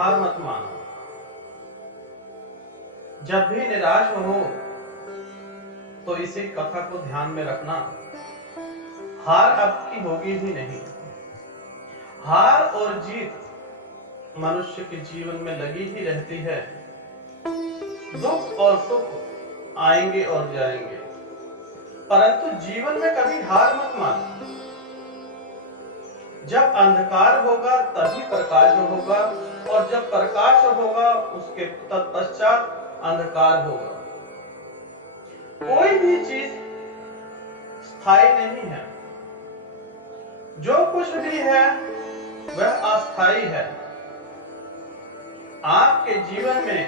हार मत मानो। जब भी निराश हो तो इसी कथा को ध्यान में रखना, हार आपकी होगी ही नहीं। हार और जीत मनुष्य के जीवन में लगी ही रहती है। दुख और सुख आएंगे और जाएंगे, परंतु जीवन में कभी हार मत मानो। जब अंधकार होगा तभी प्रकाश होगा, और जब प्रकाश होगा उसके तत्पश्चात अंधकार होगा। कोई भी चीज स्थायी नहीं है। जो कुछ भी है वह अस्थायी है। आपके जीवन में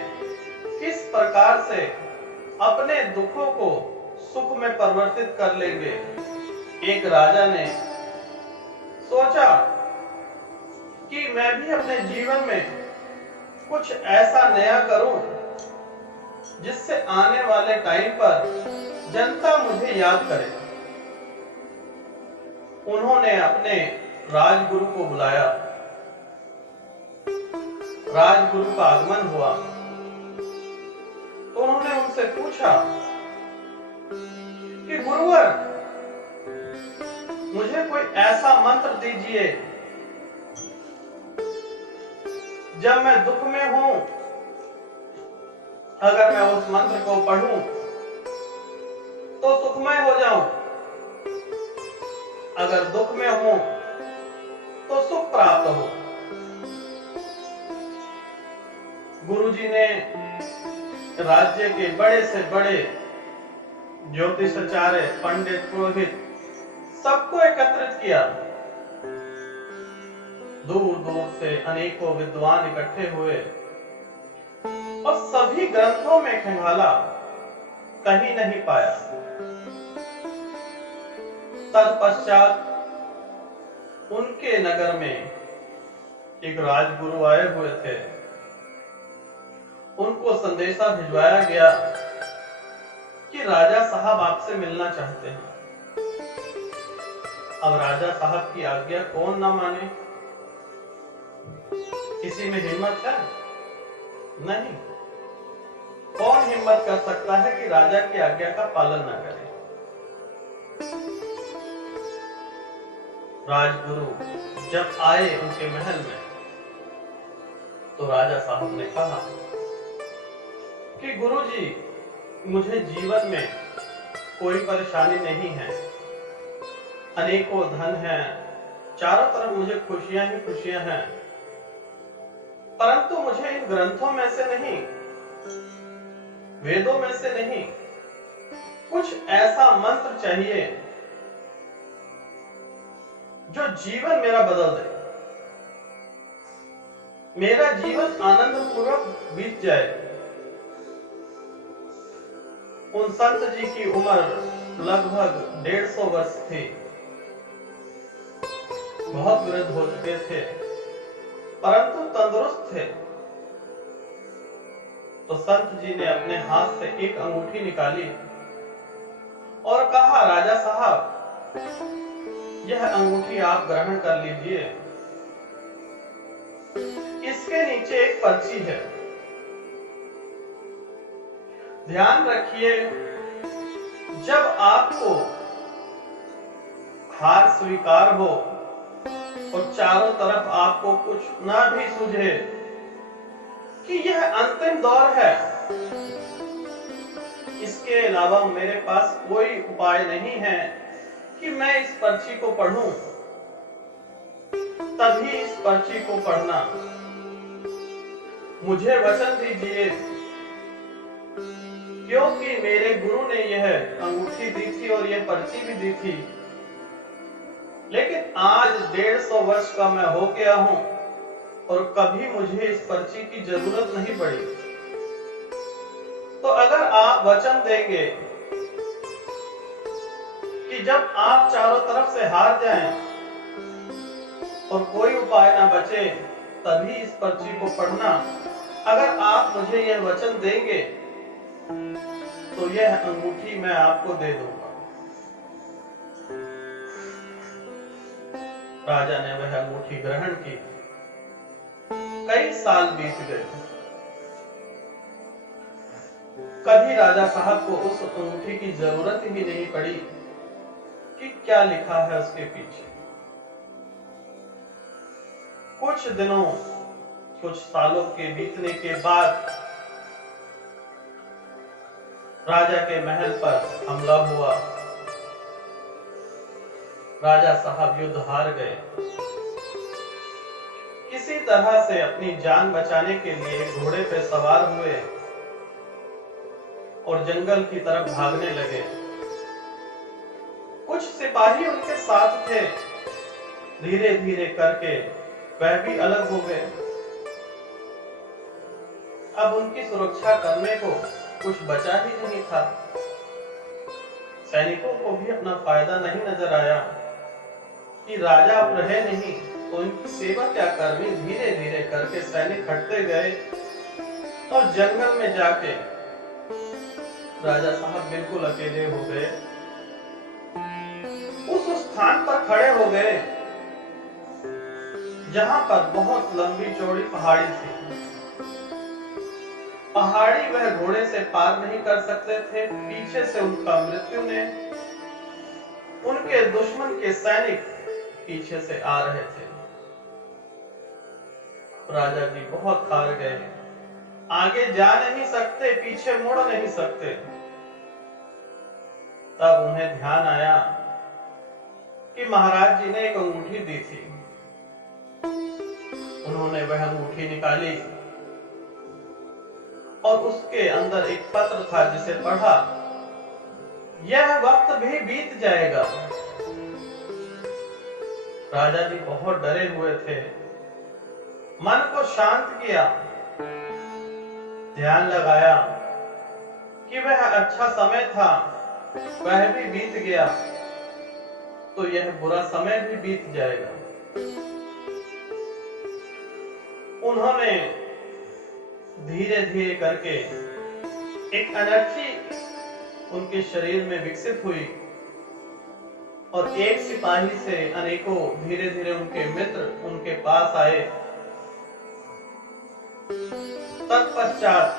किस प्रकार से अपने दुखों को सुख में परिवर्तित कर लेंगे। एक राजा ने सोचा कि मैं भी अपने जीवन में कुछ ऐसा नया करूं जिससे आने वाले टाइम पर जनता मुझे याद करे। उन्होंने अपने राजगुरु को बुलाया। राजगुरु का आगमन हुआ तो उन्होंने उनसे पूछा कि गुरुवर, मुझे कोई ऐसा मंत्र दीजिए जब मैं दुख में हूं, अगर मैं उस मंत्र को पढ़ूं तो सुखमय हो जाऊं, अगर दुख में हूं तो सुख प्राप्त हो। गुरुजी ने राज्य के बड़े से बड़े ज्योतिषाचार्य, पंडित, पुरोहित सबको एकत्रित किया। दूर दूर से अनेकों विद्वान इकट्ठे हुए और सभी ग्रंथों में खंगाला, कहीं नहीं पाया। तत्पश्चात उनके नगर में एक राजगुरु आए हुए थे। उनको संदेशा भिजवाया गया कि राजा साहब आपसे मिलना चाहते हैं। अब राजा साहब की आज्ञा कौन ना माने? किसी में हिम्मत है? नहीं। कौन हिम्मत कर सकता है कि राजा की आज्ञा का पालन ना करे? राजगुरु जब आए उनके महल में तो राजा साहब ने कहा कि गुरुजी, मुझे जीवन में कोई परेशानी नहीं है, अनेकों धन है, चारों तरफ मुझे खुशियां ही खुशियां हैं, परंतु मुझे इन ग्रंथों में से नहीं, वेदों में से नहीं, कुछ ऐसा मंत्र चाहिए जो जीवन मेरा बदल दे, मेरा जीवन आनंद पूर्वक बीत जाए। उन संत जी की उम्र लगभग 150 वर्ष थी। बहुत वृद्ध हो चुके थे, परंतु तंदुरुस्त थे। तो संत जी ने अपने हाथ से एक अंगूठी निकाली और कहा, राजा साहब, यह अंगूठी आप ग्रहण कर लीजिए। इसके नीचे एक पर्ची है। ध्यान रखिए, जब आपको हार स्वीकार हो और चारों तरफ आपको कुछ ना भी सूझे कि यह अंतिम दौर है, इसके अलावा मेरे पास कोई उपाय नहीं है कि मैं इस पर्ची को पढ़ूं, तभी इस पर्ची को पढ़ना। मुझे वचन दीजिए, क्योंकि मेरे गुरु ने यह अंगूठी दी थी और यह पर्ची भी दी थी, लेकिन आज 150 वर्ष का मैं हो गया हूं और कभी मुझे इस पर्ची की जरूरत नहीं पड़ी। तो अगर आप वचन देंगे कि जब आप चारों तरफ से हार जाएं और कोई उपाय ना बचे, तभी इस पर्ची को पढ़ना। अगर आप मुझे यह वचन देंगे तो यह अंगूठी मैं आपको दे दूंगा। राजा ने वह अंगूठी ग्रहण की कई साल बीत गए। कभी राजा साहब को उस अंगूठी की जरूरत ही नहीं पड़ी कि क्या लिखा है उसके पीछे। कुछ दिनों, कुछ सालों के बीतने के बाद राजा के महल पर हमला हुआ। राजा साहब युद्ध हार गए। किसी तरह से अपनी जान बचाने के लिए घोड़े पे सवार हुए और जंगल की तरफ भागने लगे। कुछ सिपाही उनके साथ थे। धीरे धीरे करके वह भी अलग हो गए। अब उनकी सुरक्षा करने को कुछ बचा ही नहीं था। सैनिकों को भी अपना फायदा नहीं नजर आया कि राजा अब रहे नहीं तो इनकी सेवा क्या करनी। धीरे धीरे करके सैनिक हटते गए और जंगल में जाके राजा साहब बिल्कुल अकेले हो गए। उस स्थान पर खड़े हो गए जहां पर बहुत लंबी चौड़ी पहाड़ी थी। पहाड़ी वह घोड़े से पार नहीं कर सकते थे। पीछे से उनका मृत्यु ने, उनके दुश्मन के सैनिक पीछे से आ रहे थे। राजा जी बहुत हार गए। आगे जा नहीं सकते, पीछे मुड़ नहीं सकते। तब उन्हें ध्यान आया कि महाराज जी ने एक अंगूठी दी थी। उन्होंने वह अंगूठी निकाली और उसके अंदर एक पत्र था जिसे पढ़ा। यह वक्त भी बीत जाएगा। राजा जी बहुत डरे हुए थे। मन को शांत किया, ध्यान लगाया कि वह अच्छा समय था, वह भी बीत गया तो यह बुरा समय भी बीत जाएगा। उन्होंने धीरे धीरे करके एक एनर्जी उनके शरीर में विकसित हुई और एक सिपाही से अनेकों धीरे धीरे उनके मित्र उनके पास आए। तत्पश्चात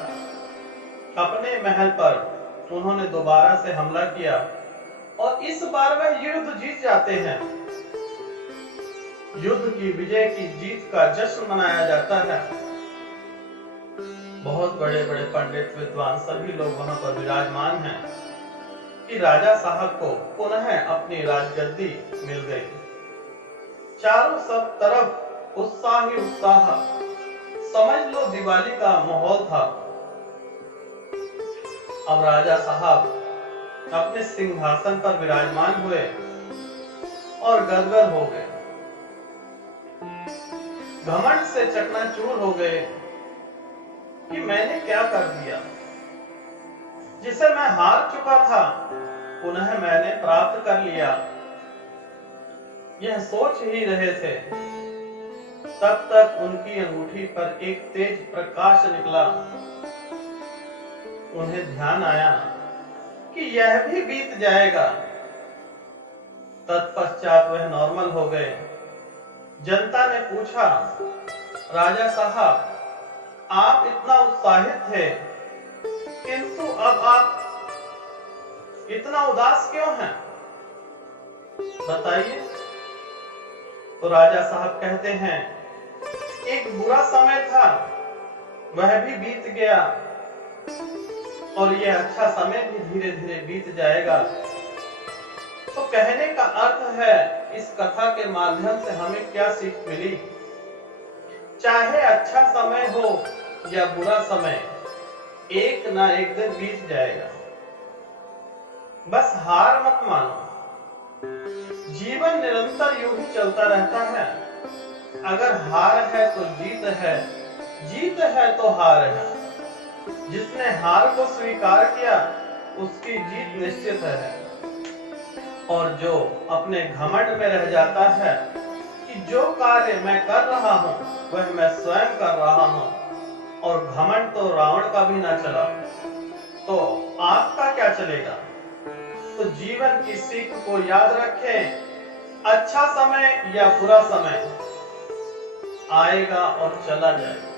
अपने महल पर उन्होंने दोबारा से हमला किया और इस बार वह युद्ध जीत जाते हैं। युद्ध की विजय की जीत का जश्न मनाया जाता है। बहुत बड़े बड़े पंडित विद्वान सभी लोग वहां पर विराजमान हैं कि राजा साहब को पुनः अपनी राजगद्दी मिल गई। चारों सब तरफ उत्साह ही उत्साह, समझ लो दिवाली का माहौल था। अब राजा साहब अपने सिंहासन पर विराजमान हुए और गदगद हो गए। घमंड से चकनाचूर हो गए कि मैंने क्या कर दिया। जिसे मैं हार चुका था पुनः मैंने प्राप्त कर लिया। यह सोच ही रहे थे, तब तक उनकी अंगूठी पर एक तेज प्रकाश निकला। उन्हें ध्यान आया कि यह भी बीत जाएगा। तत्पश्चात वह नॉर्मल हो गए। जनता ने पूछा, राजा साहब आप इतना उत्साहित थे किंतु अब आप इतना उदास क्यों हैं? बताइए। तो राजा साहब कहते हैं, एक बुरा समय था, वह भी बीत गया और यह अच्छा समय भी धीरे धीरे बीत जाएगा। तो कहने का अर्थ है इस कथा के माध्यम से हमें क्या सीख मिली? चाहे अच्छा समय हो या बुरा समय, एक ना एक दिन बीत जाएगा। बस हार मत मानो। जीवन निरंतर यूं ही चलता रहता है। अगर हार है तो जीत है, जीत है तो हार है। जिसने हार को स्वीकार किया उसकी जीत निश्चित है। और जो अपने घमंड में रह जाता है कि जो कार्य मैं कर रहा हूं वह मैं स्वयं कर रहा हूं और घमंड तो रावण का भी ना चला, तो आपका क्या चलेगा? तो जीवन की सीख को याद रखें, अच्छा समय या बुरा समय, आएगा और चला जाएगा।